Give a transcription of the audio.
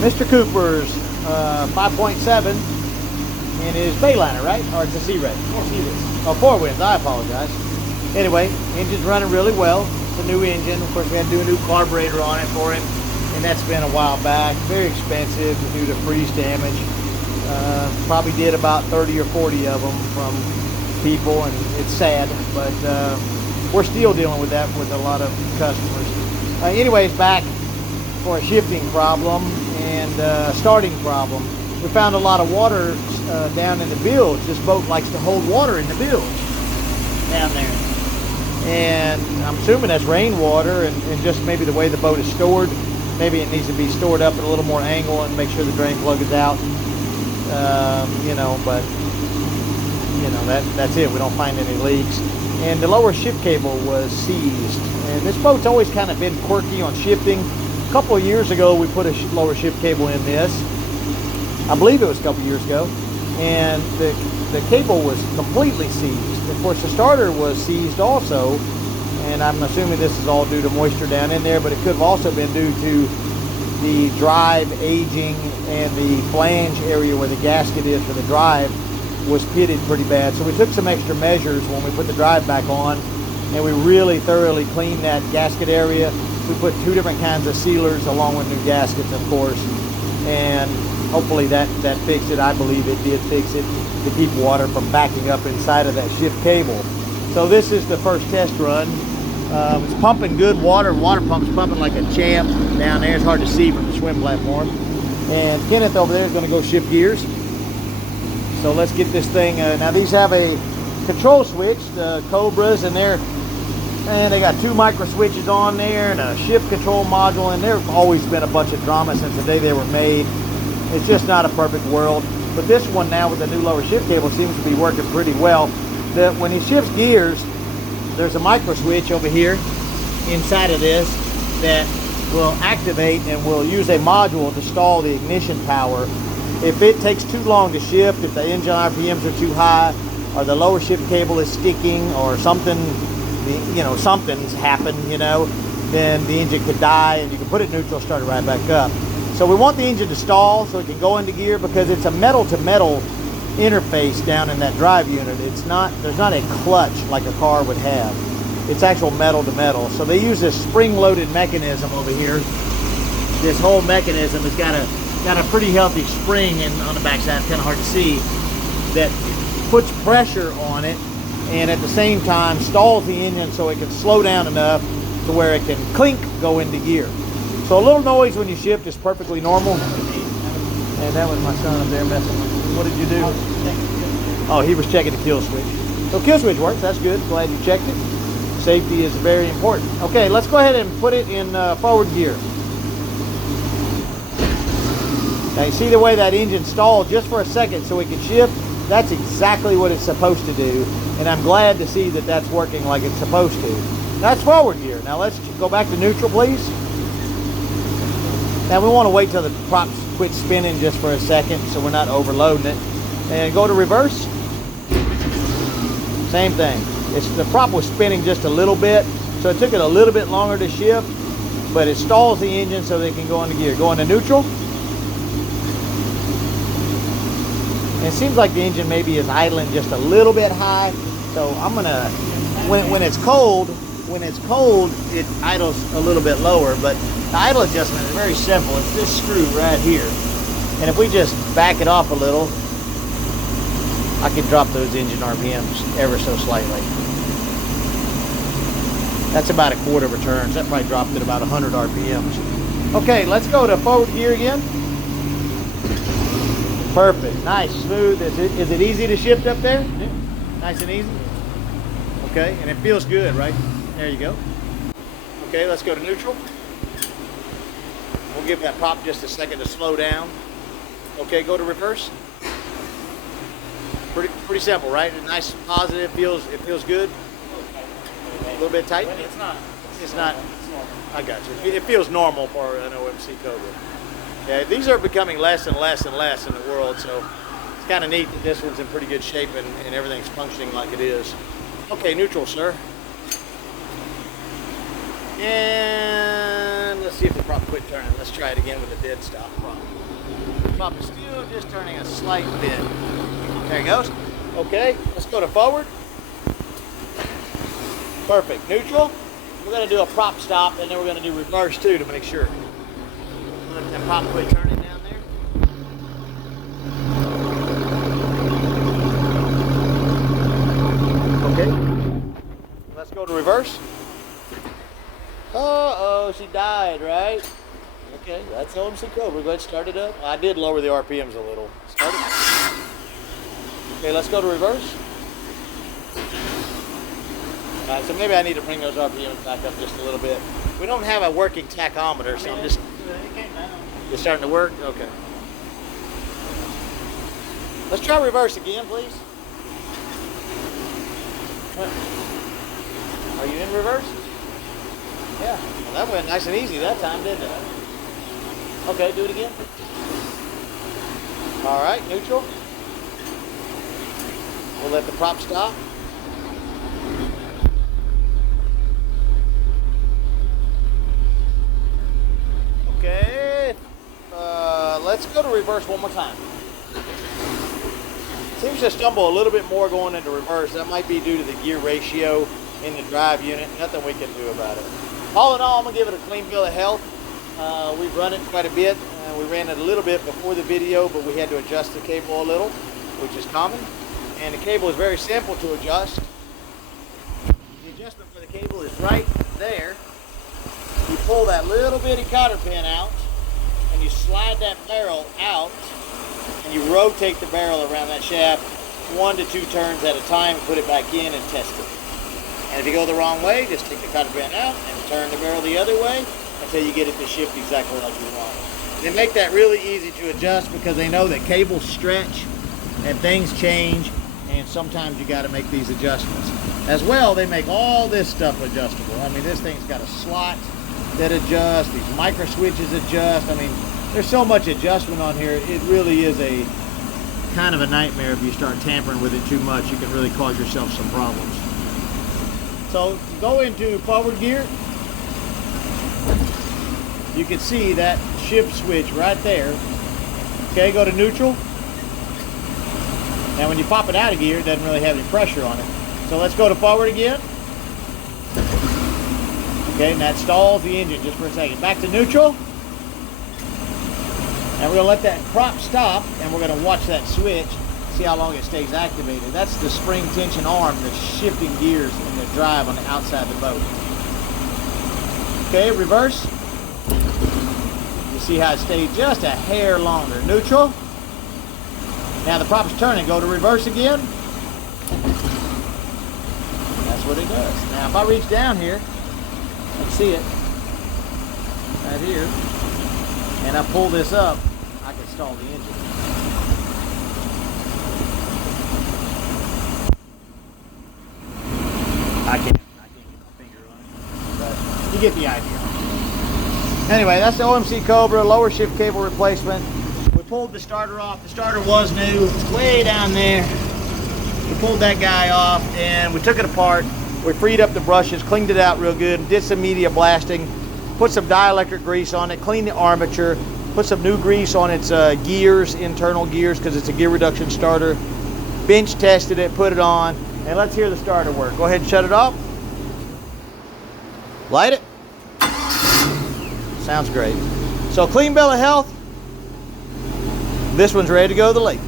Mr. Cooper's 5.7 in his Bayliner, right? Or it's a C-Ray? Oh, 4 winds, I apologize. Anyway, engine's running really well. It's a new engine. Of course, we had to do a new carburetor on it for him, and that's been a while back. Very expensive due to freeze damage. Probably did about 30 or 40 of them from people, and it's sad, but we're still dealing with that with a lot of customers. Anyways, back for a shifting problem and starting problem. We found a lot of water down in the bilge. This boat likes to hold water in the bilge down there. And I'm assuming that's rainwater and just maybe the way the boat is stored. Maybe it needs to be stored up at a little more angle and make sure the drain plug is out. You know, but you know, that's it. We don't find any leaks. And the lower shift cable was seized. And this boat's always kind of been quirky on shifting. A couple of years ago, we put a lower shift cable in this. I believe it was a couple of years ago. And the cable was completely seized. Of course, the starter was seized also. And I'm assuming this is all due to moisture down in there, but it could have also been due to the drive aging and the flange area where the gasket is for the drive was pitted pretty bad. So we took some extra measures when we put the drive back on, and we really thoroughly cleaned that gasket area. We put 2 different kinds of sealers along with new gaskets, of course, and hopefully that fixed it. I believe it did fix it to keep water from backing up inside of that shift cable. So this is the first test run. It's pumping good water. Water pump's pumping like a champ down there. It's hard to see from the swim platform. And Kenneth over there is going to go shift gears. So let's get this thing. Now these have a control switch, the Cobras, and they got 2 micro switches on there and a shift control module. And there's always been a bunch of drama since the day they were made. It's just not a perfect world. But this one now with the new lower shift cable seems to be working pretty well. When he shifts gears, there's a micro switch over here inside of this that will activate and will use a module to stall the ignition power. If it takes too long to shift, if the engine RPMs are too high, or the lower shift cable is sticking, or something, you know, something's happened, you know, then the engine could die, and you can put it neutral, start it right back up. So we want the engine to stall so it can go into gear, because it's a metal-to-metal interface down in that drive unit. There's not a clutch like a car would have. It's actual metal-to-metal. So they use this spring-loaded mechanism over here. This whole mechanism has got a pretty healthy spring on the backside, kind of hard to see, that puts pressure on it and at the same time stalls the engine so it can slow down enough to where it can clink, go into gear. So a little noise when you shift is perfectly normal. And that was my son up there messing with me. What did you do? Oh, he was checking the kill switch. So kill switch works, that's good. Glad you checked it. Safety is very important. Okay, let's go ahead and put it in forward gear. Now you see the way that engine stalled just for a second so it can shift? That's exactly what it's supposed to do. And I'm glad to see that that's working like it's supposed to. That's forward gear. Now let's go back to neutral, please. Now we want to wait till the props quit spinning just for a second so we're not overloading it. And go to reverse. Same thing. The prop was spinning just a little bit, so it took it a little bit longer to shift, but it stalls the engine so they can go into gear. Go into neutral. And it seems like the engine maybe is idling just a little bit high, so I'm gonna, when it's cold, it idles a little bit lower, but the idle adjustment is very simple. It's this screw right here. And if we just back it off a little, I can drop those engine RPMs ever so slightly. That's about a quarter of a turn. That probably dropped at about 100 RPMs. Okay, let's go to forward gear again. Perfect, nice, smooth. Is it easy to shift up there? Yeah. Nice and easy? Okay, and it feels good, right? There you go. Okay, let's go to neutral. We'll give that prop just a second to slow down. Okay, go to reverse. Pretty simple, right? Nice, positive, it feels good. A little bit tight? It's not. It's not. I got you. It feels normal for an OMC Cobra. Okay, these are becoming less and less and less in the world, so it's kind of neat that this one's in pretty good shape and everything's functioning like it is. Okay, neutral, sir. And let's see if the prop quit turning. Let's try it again with a dead stop prop. The prop is still just turning a slight bit. There it goes. Okay, let's go to forward. Perfect. Neutral. We're going to do a prop stop, and then we're going to do reverse too to make sure. Let that prop quit turning down there. Okay. Let's go to reverse. Uh-oh, she died, right? Okay, that's OMC Cobra. Go ahead and start it up. I did lower the RPMs a little. Start it. Okay, let's go to reverse. All right, so maybe I need to bring those RPMs back up just a little bit. We don't have a working tachometer, so I'm just... It's starting to work? Okay. Let's try reverse again, please. Are you in reverse? Yeah. Well, that went nice and easy that time, didn't it? Okay, do it again. All right, neutral. We'll let the prop stop. Okay. Let's go to reverse one more time. Seems to stumble a little bit more going into reverse. That might be due to the gear ratio in the drive unit. Nothing we can do about it. All in all, I'm going to give it a clean bill of health. We've run it quite a bit. We ran it a little bit before the video, but we had to adjust the cable a little, which is common. And the cable is very simple to adjust. The adjustment for the cable is right there. You pull that little bitty cotter pin out, and you slide that barrel out, and you rotate the barrel around that shaft 1 to 2 turns at a time, put it back in and test it. And if you go the wrong way, just take the cotter pin out and turn the barrel the other way until you get it to shift exactly like you want. They make that really easy to adjust because they know that cables stretch and things change, and sometimes you got to make these adjustments. As well, they make all this stuff adjustable. I mean, this thing's got a slot that adjusts, these micro switches adjust. I mean, there's so much adjustment on here. It really is a kind of a nightmare if you start tampering with it too much. You can really cause yourself some problems. So go into forward gear. You can see that shift switch right there. Okay, go to neutral. Now when you pop it out of gear, it doesn't really have any pressure on it. So let's go to forward again. Okay, and that stalls the engine just for a second. Back to neutral. And we're going to let that prop stop, and we're going to watch that switch, see how long it stays activated. That's the spring tension arm that's shifting gears in the drive on the outside of the boat. Okay, reverse. You see how it stayed just a hair longer. Neutral. Now the prop's turning. Go to reverse again. That's what it does. Now if I reach down here, you can see it right here, and I pull this up, I can stall the engine. I can't get my finger on it, but you get the idea. Anyway, that's the OMC Cobra lower shift cable replacement. We pulled the starter off. The starter was new. It's way down there. We pulled that guy off and we took it apart. We freed up the brushes, cleaned it out real good, did some media blasting, put some dielectric grease on it, cleaned the armature, put some new grease on its gears, internal gears, because it's a gear reduction starter. Bench tested it, put it on, and let's hear the starter work. Go ahead and shut it off. Light it. Sounds great. So clean bill of health. This one's ready to go to the lake.